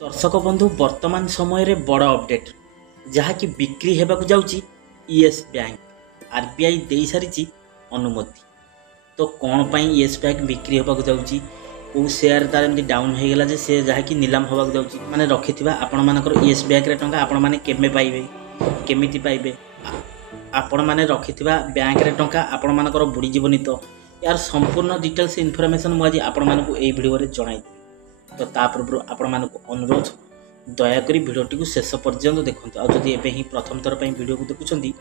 दर्शक बंधु वर्तमान समय रे बड़ अपडेट जहाँकि बिक्री हेबाकु जाउची ईएस बैंक आरबीआई दे सारी अनुमति। तो कौन पाई ईएस बैंक बिक्री हेबाकु जाउची को शेयर तार एमती डाउन हो गला जे से जहाँकि नीलाम होबाकु जाउची माने रखिथिबा आपण मानकर ईएस बैंक रे टंका आपण माने केमे पाइबे केमिति पाइबे आपण माने रखिथिबा बैंक रे टंका आपण मानकर बुडी जीवनी। तो यार संपूर्ण डिटेल्स इनफॉरमेशन मु आज आपण मानकु एई वीडियो रे जणाई। तो ता पूर्व आपण मानकु अनुरोध दयाकोरी भिडियोटी को शेष पर्यंत देखते। और जदि एबे ही प्रथम थर पर वीडियो को देखुंती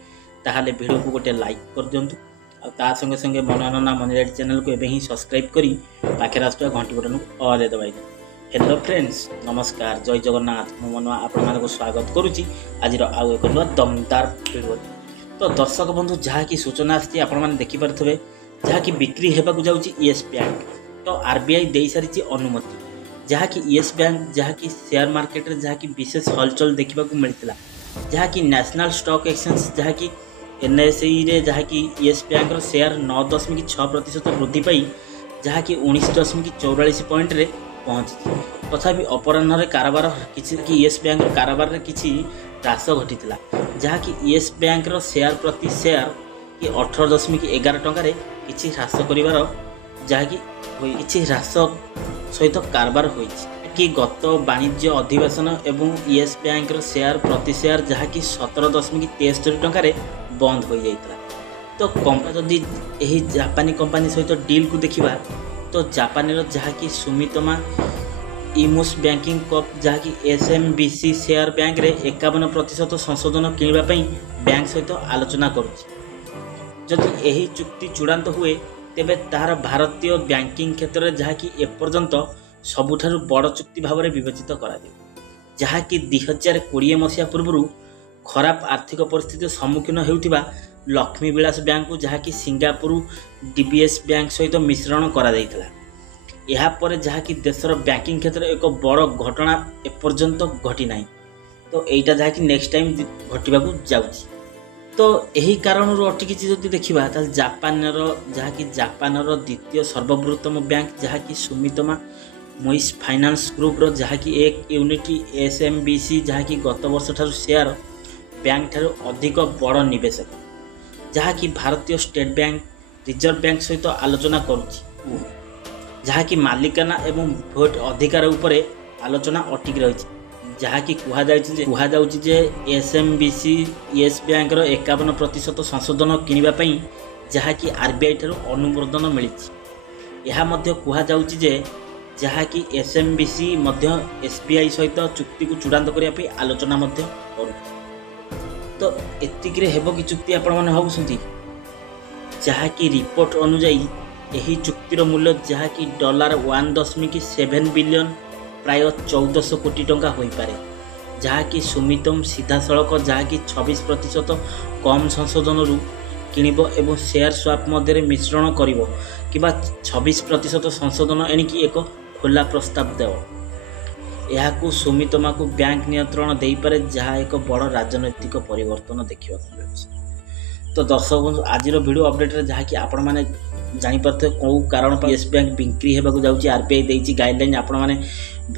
ताहले वीडियो को गोटे लाइक कर दिंतु। और ता संगे संगे मनोरंजन मनीराइट चैनल को एबे ही सब्सक्राइब करी पाखे आसुवा घंटी बटन को ऑल दबाई। हेलो फ्रेंड्स, नमस्कार, जय जगन्नाथ। मु मनुआ आपण मानकु स्वागत करूची आज आउ एक नुआ दमदार वीडियो। तो दर्शक बंधु जहाँ की सूचना आसी आपण माने देखि पारथबे जहाँ की बिक्री हेबाकु जाउची ईएस बैंक। तो आरबीआई दे सारी अनुमति जहाँ की ईएस बैंक जहाँ की शेयर मार्केट जहाँ की विशेष हलचल देखा मिलता। जहाँ की नेशनल स्टॉक एक्सचेंज जहाँ की एनएसई रे जहाँ की ईएस बैंक रो शेयर 9.6% वृद्धि पाई जहाँ की 19.44 पॉइंट रे पहुँची। तथापि अपराह्न कारोबार किसी ईएस बैंक कारोबार रे किसी ह्रास घटी जहाँ की ईएस बैंक रो शेयर प्रति शेयर कि 18.11 टंकार किसी ह्रास कर जहाँ की किसी ह्रास सहित कारबार होइछि कि गत वाणिज्य अधिवेशन एवं ईएस बैंक रो शेयर प्रति शेयर जहाँ की 17.73 टंकार बंद हो जाइता। तो कंपनी जदि एही जापानी कंपनी सहित डील को देखिबा तो जापानी रो जहाँ की सुमितोमा इमोस बैंकिंग कप जहाँ की एसएमबीसी शेयर बैंक रे 51% संशोधन किनिबा पई बैंक सहित आलोचना करुछि। जदि एही चुक्ति चूड़ांत हुए तेबे तार भारतीय बैंकिंग क्षेत्र में जहाँ कि एपर्यंत सबुठारु बड़ चुक्ति भाव में विवेचित करा जहाँ कि 2020 मसीहा पूर्व खराब आर्थिक परिस्थिति सम्मुखीन होउथिबा लक्ष्मी विलास बैंक को जहाँ कि सिंगापुर डीबीएस बैंक सहित मिश्रण करा दैथिला। एहा परे जहाँ कि देशर बैंकिंग क्षेत्र एक बड़ घटना एपर्यंत घटी नाही। तो एटा जहाँ कि नेक्स्ट टाइम घटिबाकू जाउछि। तो यही कारण अटकी जदि देखा जापानर जहाँ कि जापानर द्वितीय सर्वबृहत्तम बैंक जहाँ कि सुमितोमा मोइस फाइनान्स ग्रुप रो जहाँ कि एक यूनिट एसएमबीसी जहाँ कि गत वर्ष ठारू शेयर बैंक ठारू अधिक बड़ निवेशक जहाँ कि भारतीय स्टेट बैंक रिजर्व बैंक सहित आलोचना करुछि जहाँ कि मालिकाना एवं भोट अधिकार उपरे आलोचना अटकी रही जहाँ कि कुहाଯାଉଛି जे एसएमबीसी ईएस बैंक रो 51% संशोधन किनिबा पई जहाँ कि आरबीआई ठारू अनुमोदन मिली। यह मध्य कुहाଯାଉଛି जे जहाँ कि एसएमबीसी मध्य एसबीआई सहित चुक्ति को चूड़ांत करिया पई आलोचना मध्य करू। तो एतिक रे हेबो कि चुक्ति आपण माने भाबुसंती जहाँ कि रिपोर्ट अनुसार यही चुक्तिर मूल्य जहाँ कि $1.7 बिलियन प्राय 1400 कोटी टंका हो पारे जहाँ कि सुमितोम सीधा सड़क जहाँ कि 26% कम संशोधन रु किनिबो एवं शेयर स्वाप मध्य मिश्रण करिवो किबा 26% संशोधन एणिकी एक खोला प्रस्ताव देव यहाकू सुमितोमा को बैंक नियंत्रण दे पारे जहाँ एक बड़ राजनैतिक परिवर्तन देखा मिलुछि। तो दर्शक बंधु आज वीडियो अपडेट रे जहाँ कि आपण माने जानी पारथे कौ कारण ईएस बैंक बिक्री हेबाकू जाउछि आरबीआई देछि गाइडलाइन आपण माने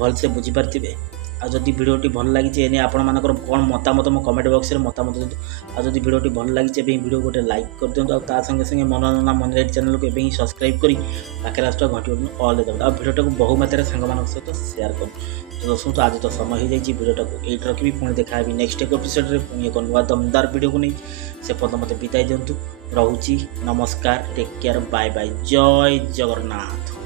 भल से बुझी पारथिबे। आ जदि वीडियोटी भल लागिछि एने आपण मानकर कोन मतामत मो कमेंट बॉक्स रे मतामत दियंतु। आ जदि वीडियोटी भल लागिछि एबे वीडियो गोटे लाइक कर दियंतु। आ ता संगे संगे मनोरंजन मनीराइट चैनल को एबे ही सब्सक्राइब करी पाखे आसुवा घंटी बटन ऑल दबाउ। आ वीडियोटा को बहु मात्रा संग मानक सहित शेयर कर। तो दोस्तों तो आज तो समय हो जाइछि वीडियोटा को एट रखिबी पुणी देखाबी नेक्स्ट एक एपिसोड रे पुणी एक नुआ दमदार वीडियो को नहीं से पद मते बिताई दियंतु। रहुछि नमस्कार, टेक केयर, बाय बाय, जय जगन्नाथ।